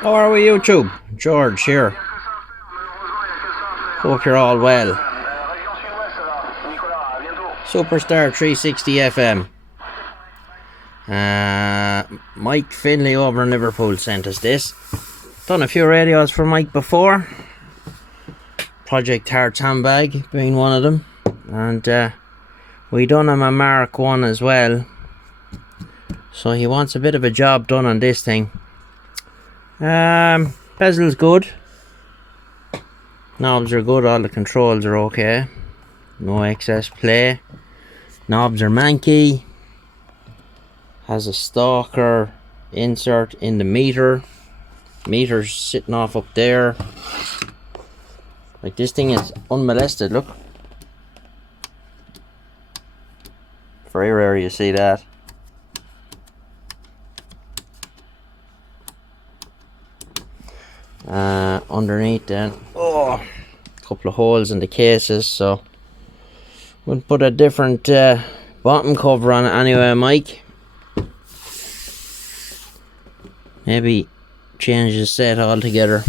How are we, YouTube? George here. Hope you're all well. Superstar 360 FM. Mike Finlay over in Liverpool sent us this. Done a few radios for Mike before. Project Hearts handbag being one of them. And we done him a Mark 1 as well. So he wants a bit of a job done on this thing. Bezel's good. Knobs are good, all the controls are okay. No excess play. Knobs are manky. Has a stalker insert in the meter. Meter's sitting off up there. Like, this thing is unmolested, look. Very rare you see that. Underneath then, a couple of holes in the cases, so we'll put a different bottom cover on it anyway, Mike. Maybe change the set altogether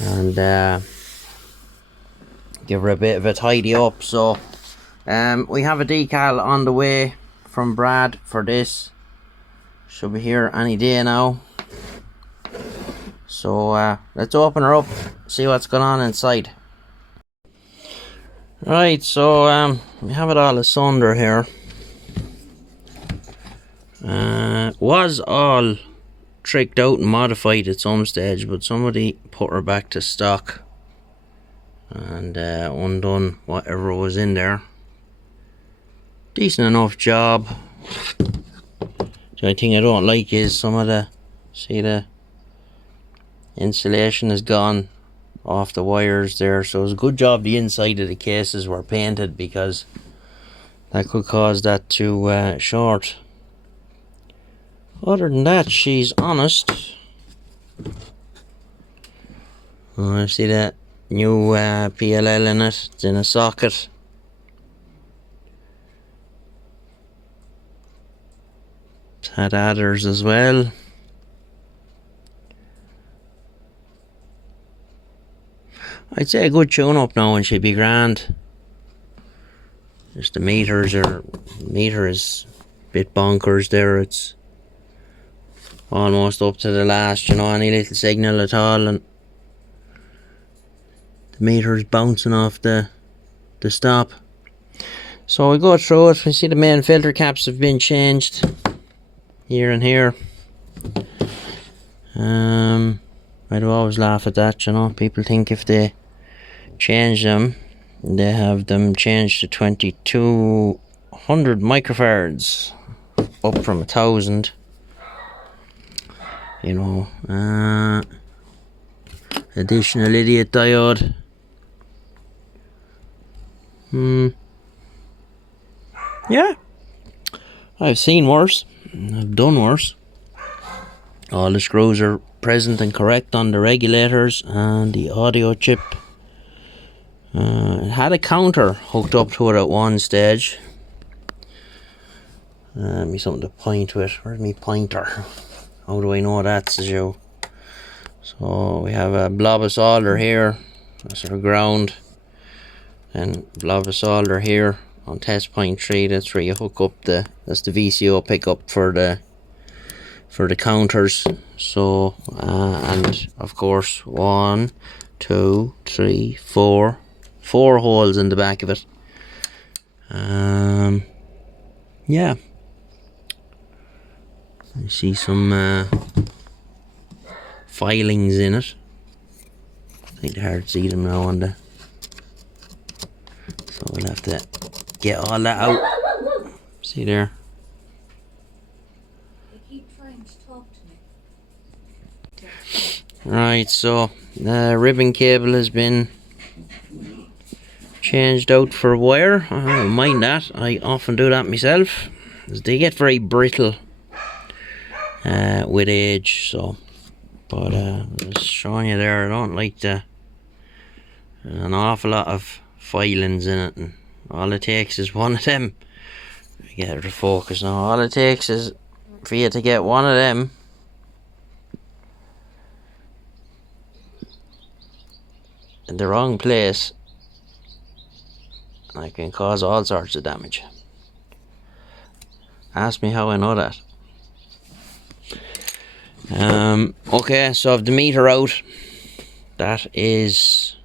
and give her a bit of a tidy up. So we have a decal on the way from Brad for this. Should be here any day now. So let's open her up, see what's going on inside. Right, so we have it all asunder here. Was all tricked out and modified at some stage, but somebody put her back to stock and undone whatever was in there. Decent enough job. The only thing I don't like is some of the, see, the insulation is gone off the wires there, so it's a good job the inside of the cases were painted, because that could cause that to short. Other than that, she's honest. I see that new PLL in it. It's in a socket. It's had adders as well. I'd say a good tune up now and she'd be grand. Just the meter is a bit bonkers there. It's almost up to the last, you know, any little signal at all, and the meter is bouncing off the stop. So we go through it. We see the main filter caps have been changed here and here. I'd always laugh at that, you know. People think if they change them, they have them changed to 2200 microfarads, up from 1000. You know, additional idiot diode. Yeah, I've seen worse. I've done worse. All the screws are present and correct on the regulators and the audio chip. It had a counter hooked up to it at one stage. Me something to point with. Where's my pointer? How do I know that's the shoe? So we have a blob of solder here. That's our ground. And blob of solder here on test point 3. That's where you hook up that's the VCO pickup for the counters. So and of course 1, 2, 3, 4 holes in the back of it. Yeah, I see some filings in it. I think it's hard to see them now on the, so we'll have to get all that out. See there. Right, so the ribbon cable has been changed out for wire. I don't mind that. I often do that myself, as they get very brittle with age. So, but just showing you there, I don't like an awful lot of filings in it, and all it takes is one of them. Get her to focus now. All it takes is for you to get one of them in the wrong place, I can cause all sorts of damage. Ask me how I know that. Okay, so I've the meter out. That is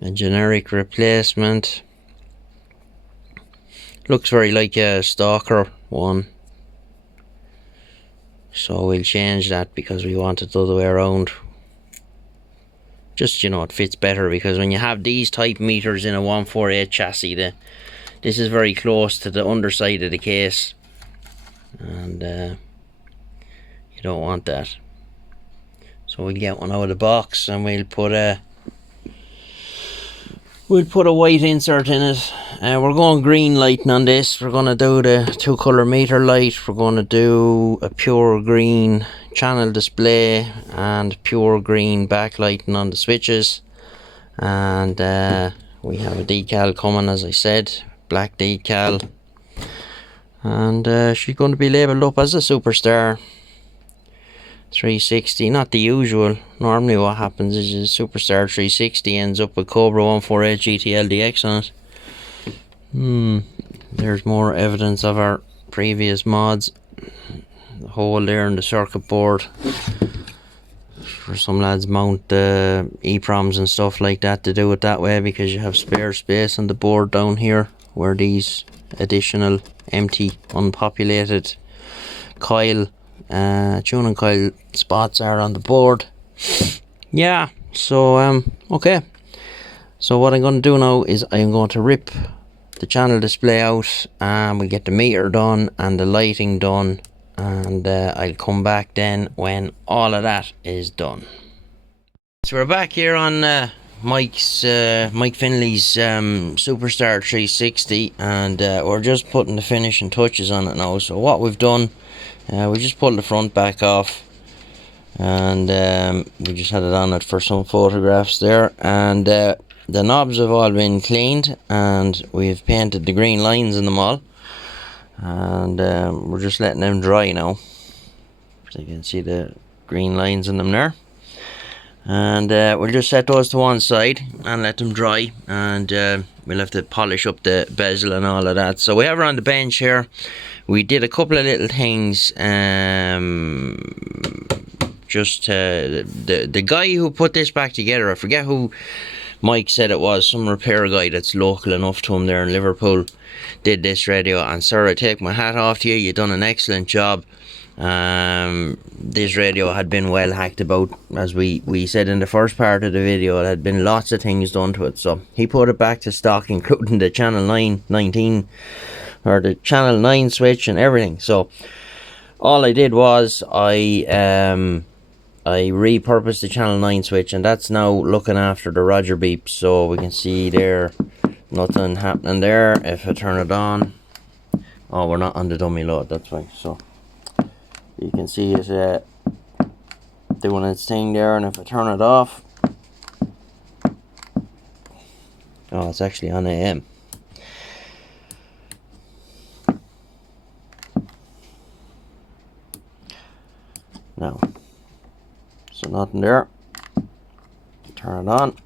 a generic replacement. Looks very like a stalker one. So we'll change that because we want it the other way around. Just, you know, it fits better because when you have these type meters in a 148 chassis, this is very close to the underside of the case. And you don't want that. So we'll get one out of the box and we'll put a white insert in it. We're going green lighting on this. We're going to do the 2-color meter light. We're going to do a pure green channel display and pure green backlighting on the switches. And we have a decal coming, as I said, black decal. And she's going to be labelled up as a Superstar 360, not the usual. Normally what happens is a Superstar 360 ends up with Cobra 148 GTL DX on it. There's more evidence of our previous mods. The hole there in the circuit board. For some lads mount EPROMs and stuff like that, to do it that way because you have spare space on the board down here where these additional empty unpopulated coil tuning coil spots are on the board. Yeah, so okay, so what I'm going to do now is I'm going to rip the channel display out and we get the meter done and the lighting done, and I'll come back then when all of that is done. So we're back here on Mike Finley's Superstar 360, and we're just putting the finishing touches on it now. So what we've done, we just pulled the front back off, and we just had it on it for some photographs there, and the knobs have all been cleaned and we've painted the green lines in them all, and we're just letting them dry now, so you can see the green lines in them there. And we'll just set those to one side and let them dry, and we'll have to polish up the bezel and all of that. So we have her on the bench here. We did a couple of little things. Just the guy who put this back together, I forget who Mike said it was, some repair guy that's local enough to him there in Liverpool, did this radio. And sir, I take my hat off to you, you've done an excellent job. This radio had been well hacked about, as we said in the first part of the video. It had been lots of things done to it, so he put it back to stock, including the channel 19 or the channel 9 switch and everything. So all I did was I repurposed the channel 9 switch, and that's now looking after the Roger beep. So we can see there nothing happening there. If I turn it on, oh, we're not on the dummy load, that's why. So you can see it doing its thing there, and if I turn it off, oh, it's actually on AM. Now, so nothing there. Turn it on.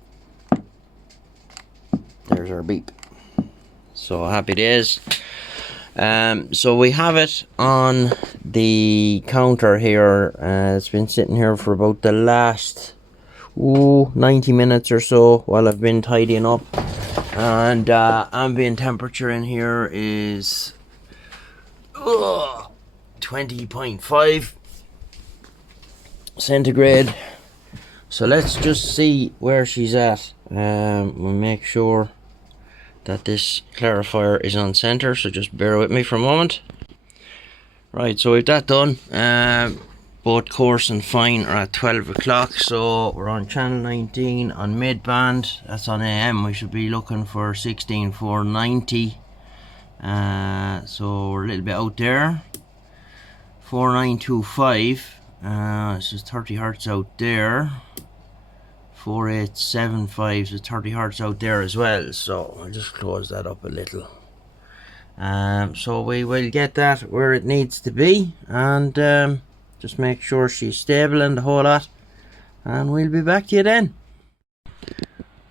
There's our beep. So happy days. So we have it on the counter here. It's been sitting here for about the last 90 minutes or so while I've been tidying up, and ambient temperature in here is 20.5 centigrade. So let's just see where she's at. We'll make sure that this clarifier is on center, so just bear with me for a moment. Right, so we've that done. Both coarse and fine are at 12 o'clock, so we're on channel 19 on mid-band. That's on AM. We should be looking for 16490. So we're a little bit out there. 4925. This is 30 hertz out there. 4875 is 30 hertz out there as well. So I'll just close that up a little. So we will get that where it needs to be, and just make sure she's stable and the whole lot, and we'll be back to you then.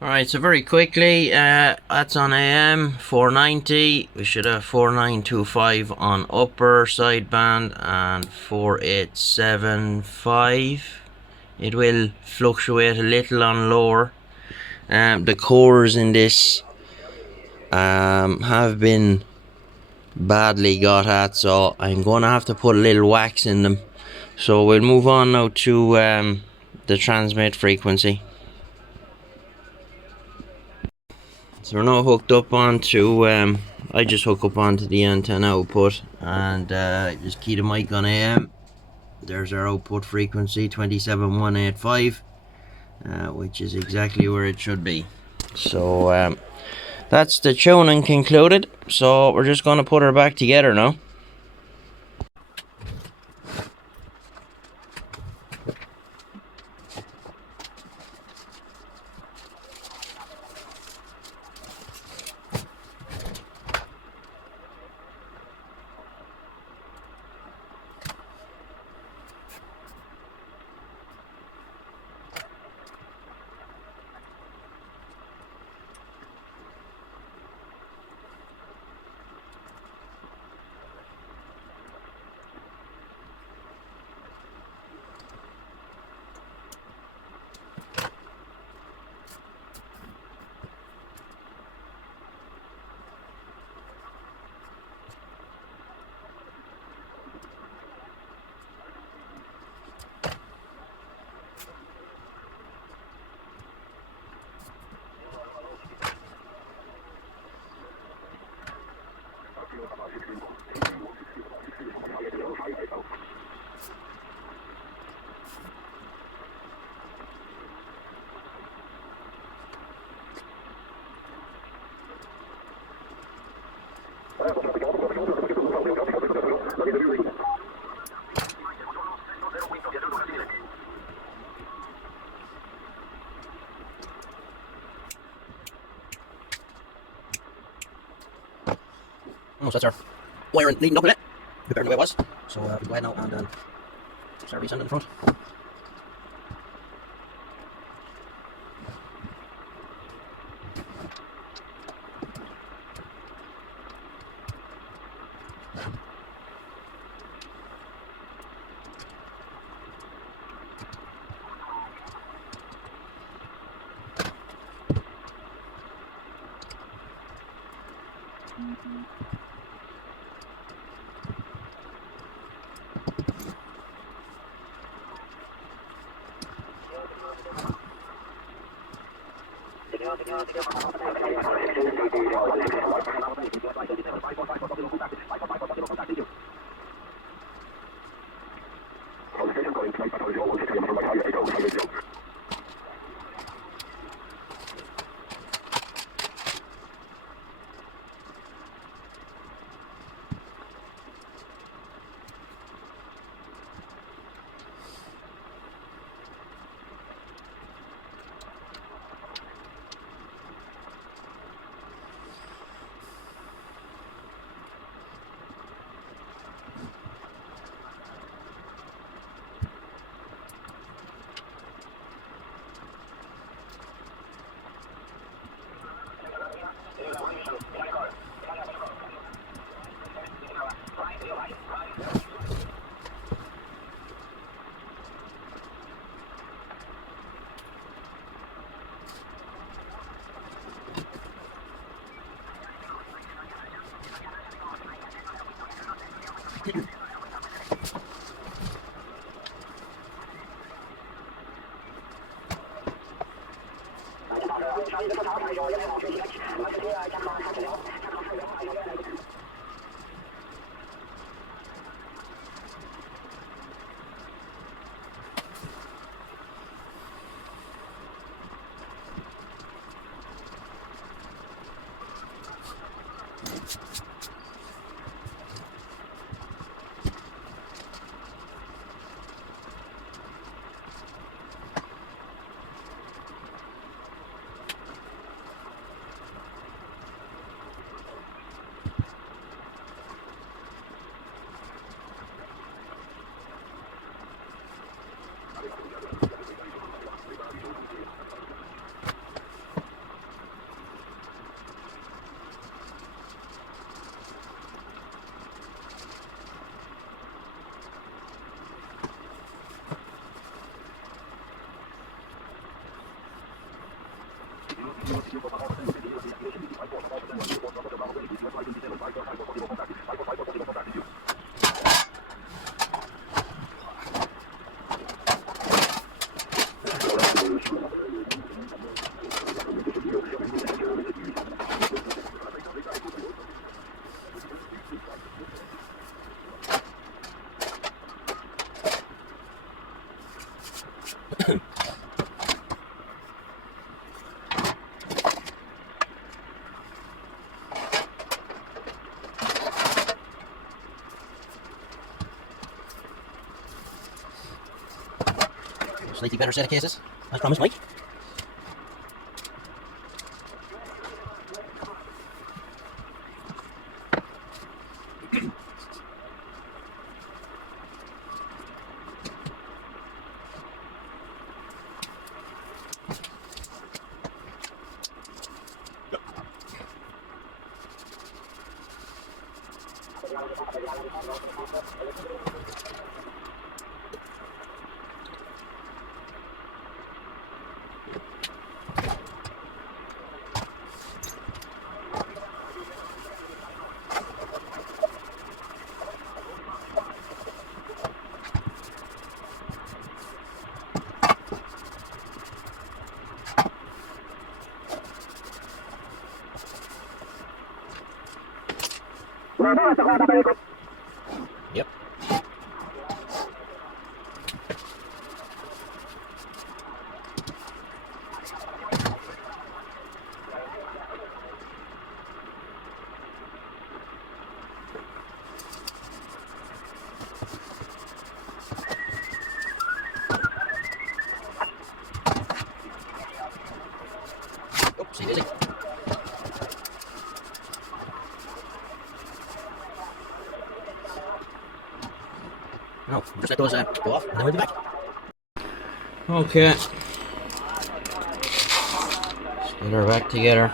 Alright, so very quickly, that's on AM 490. We should have 4925 on upper sideband and 4875. It will fluctuate a little on lower. The cores in this have been badly got at, so I'm gonna have to put a little wax in them. So we'll move on now to the transmit frequency. So we're now hooked up onto, I just hook up onto the antenna output and just key the mic on AM. There's our output frequency, 27185, which is exactly where it should be. So that's the tuning concluded. So we're just going to put her back together now. Oh, so that's our wiring leading up in it, compared to the way it was. So we'll go ahead now and start resending the front. Slightly better set of cases, as promised, Mike. Yep. Oopsie daisy. No, just let those go off, and then we'll be back. Okay. Let's get her back together.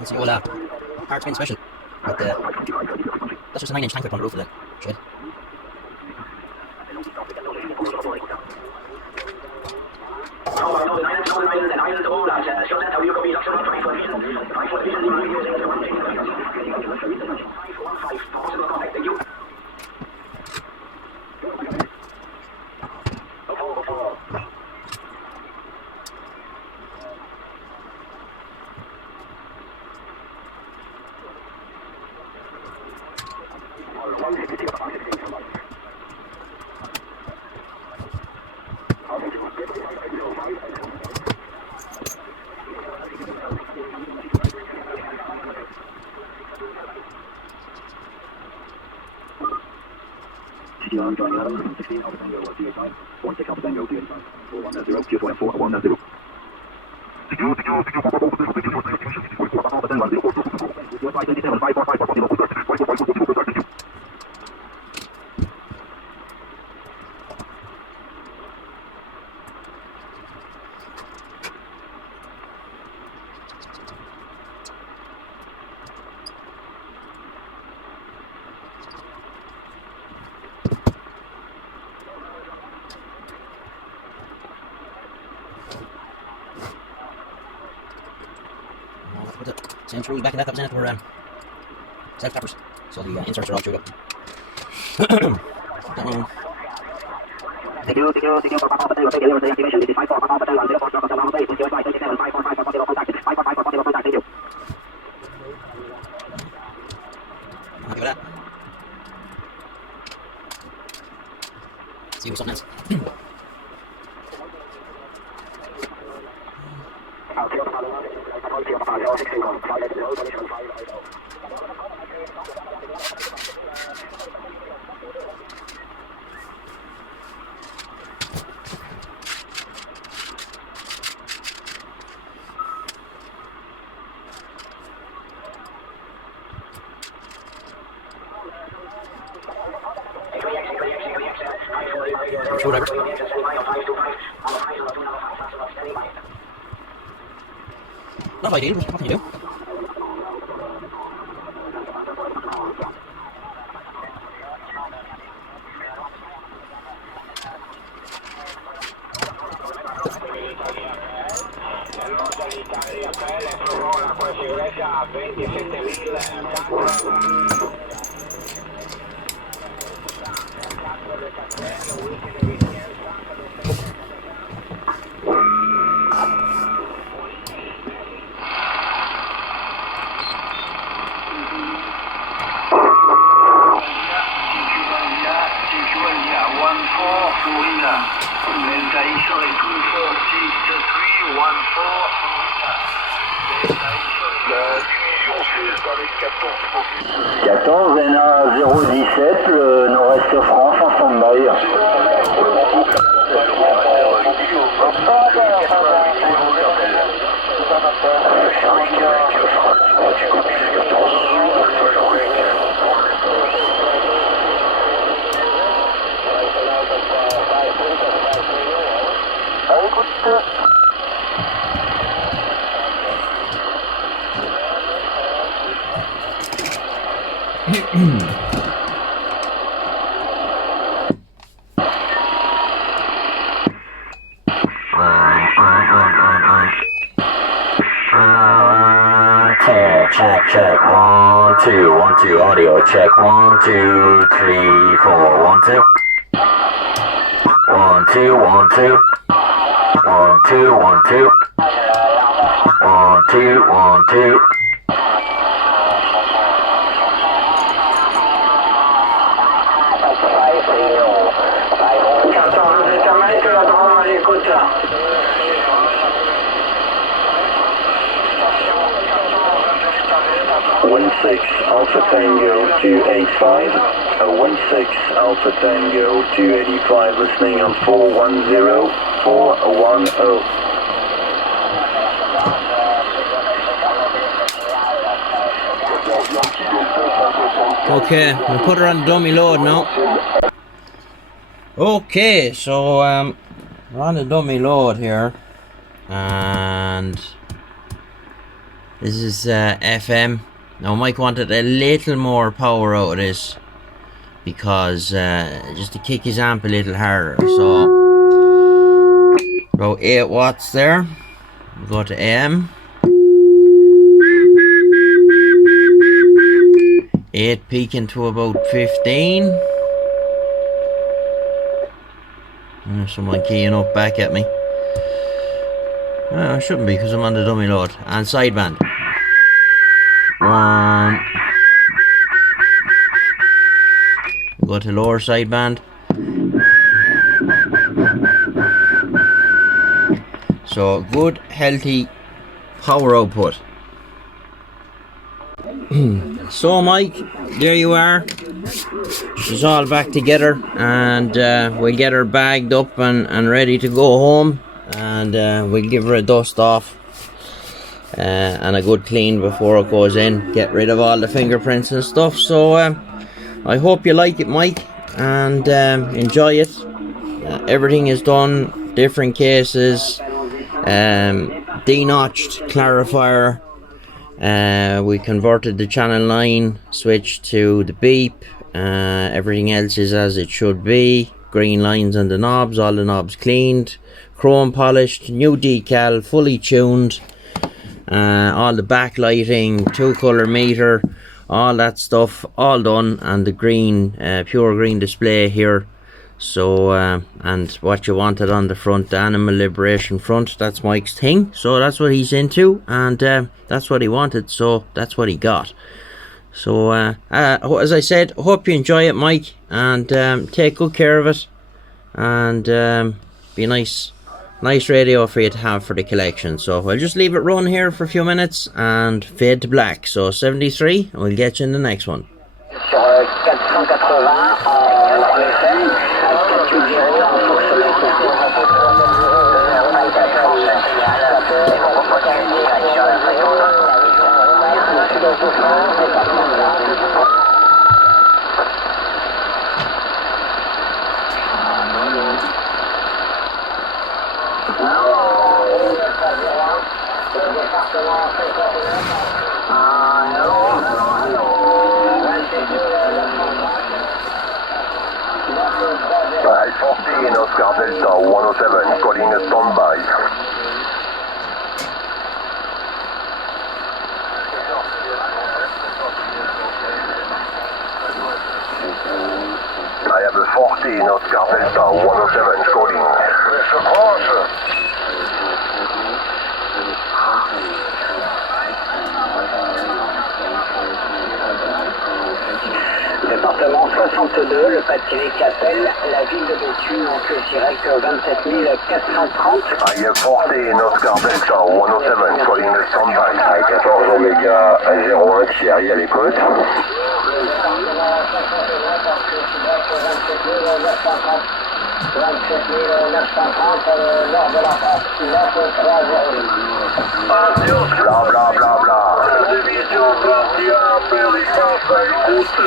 Let's see what park's been special. But that's just a 9-inch tank up on the roof of the shed. Put the same screws back in that that was in it were self-tappers, so the inserts are all chewed up. That one. Happy with that. See with something else. Screwdriver. Not ideal, but what can you do? NA 017, le nord-est France en stand-by. Check 1 2 1 2 audio check 1 2 3 4 1 2 1 2 1 2 1 2 1 2 1 2 1 2. Alpha Tango 285, 16 Alpha Tango 285, listening on 410, 410. Okay, we'll put her on dummy load now. Okay, so we're on the dummy load here, and this is FM. Now Mike wanted a little more power out of this because just to kick his amp a little harder. So about 8 watts there. We'll go to AM. 8 peaking to about 15. Someone keying up back at me. I shouldn't be because I'm on the dummy load. And sideband. 1. Go to lower sideband. So good healthy power output. So Mike, there you are. She's all back together, and we'll get her bagged up and ready to go home, and we'll give her a dust off and a good clean before it goes in. Get rid of all the fingerprints and stuff. So I hope you like it, Mike, and enjoy it. Everything is done, different cases, denotched clarifier. We converted the channel 9 switch to the beep. Everything else is as it should be. Green lines on the knobs, all the knobs cleaned, chrome polished, new decal, fully tuned, all the backlighting, 2-color meter, all that stuff all done, and the green pure green display here. So and what you wanted on the front, the animal liberation front, that's Mike's thing, so that's what he's into, and that's what he wanted, so that's what he got. So as I said, hope you enjoy it, Mike, and take good care of it, and be nice radio for you to have for the collection. So I'll just leave it run here for a few minutes and fade to black. So 73, and we'll get you in the next one. I-14 Oscar Delta 107 calling a standby. I have a 14 Oscar Delta 107 calling. Département 62, le Pas-de-Calais qu'appelle, la ville de Béthune, donc direct 27 430. I have 14 Oscar Delta 107 calling a standby. À 14 Omega 01 Thierry à l'écoute. Bla bla bla bla. La division 21 Américain fait route.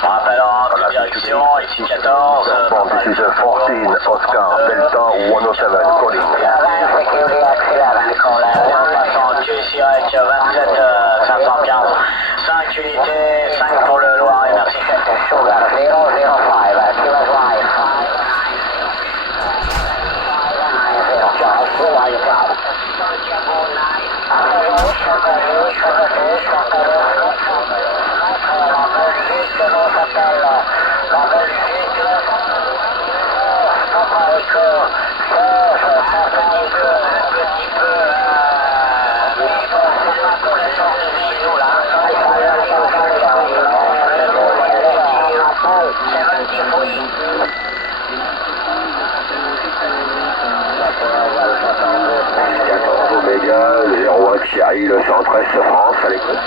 Rappel en direction, ici 14. This is a 14 Oscar Delta 107 calling. QCH 27 515. 5 unités, 5 pour le Loiret, merci. Thierry, le 113 France, à l'écoute.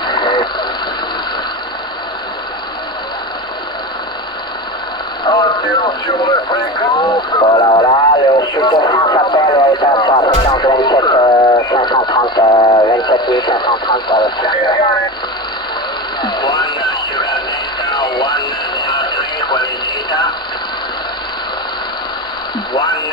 Voilà, le sud de France appelle est à 127 530, 27 530 pour le sud. One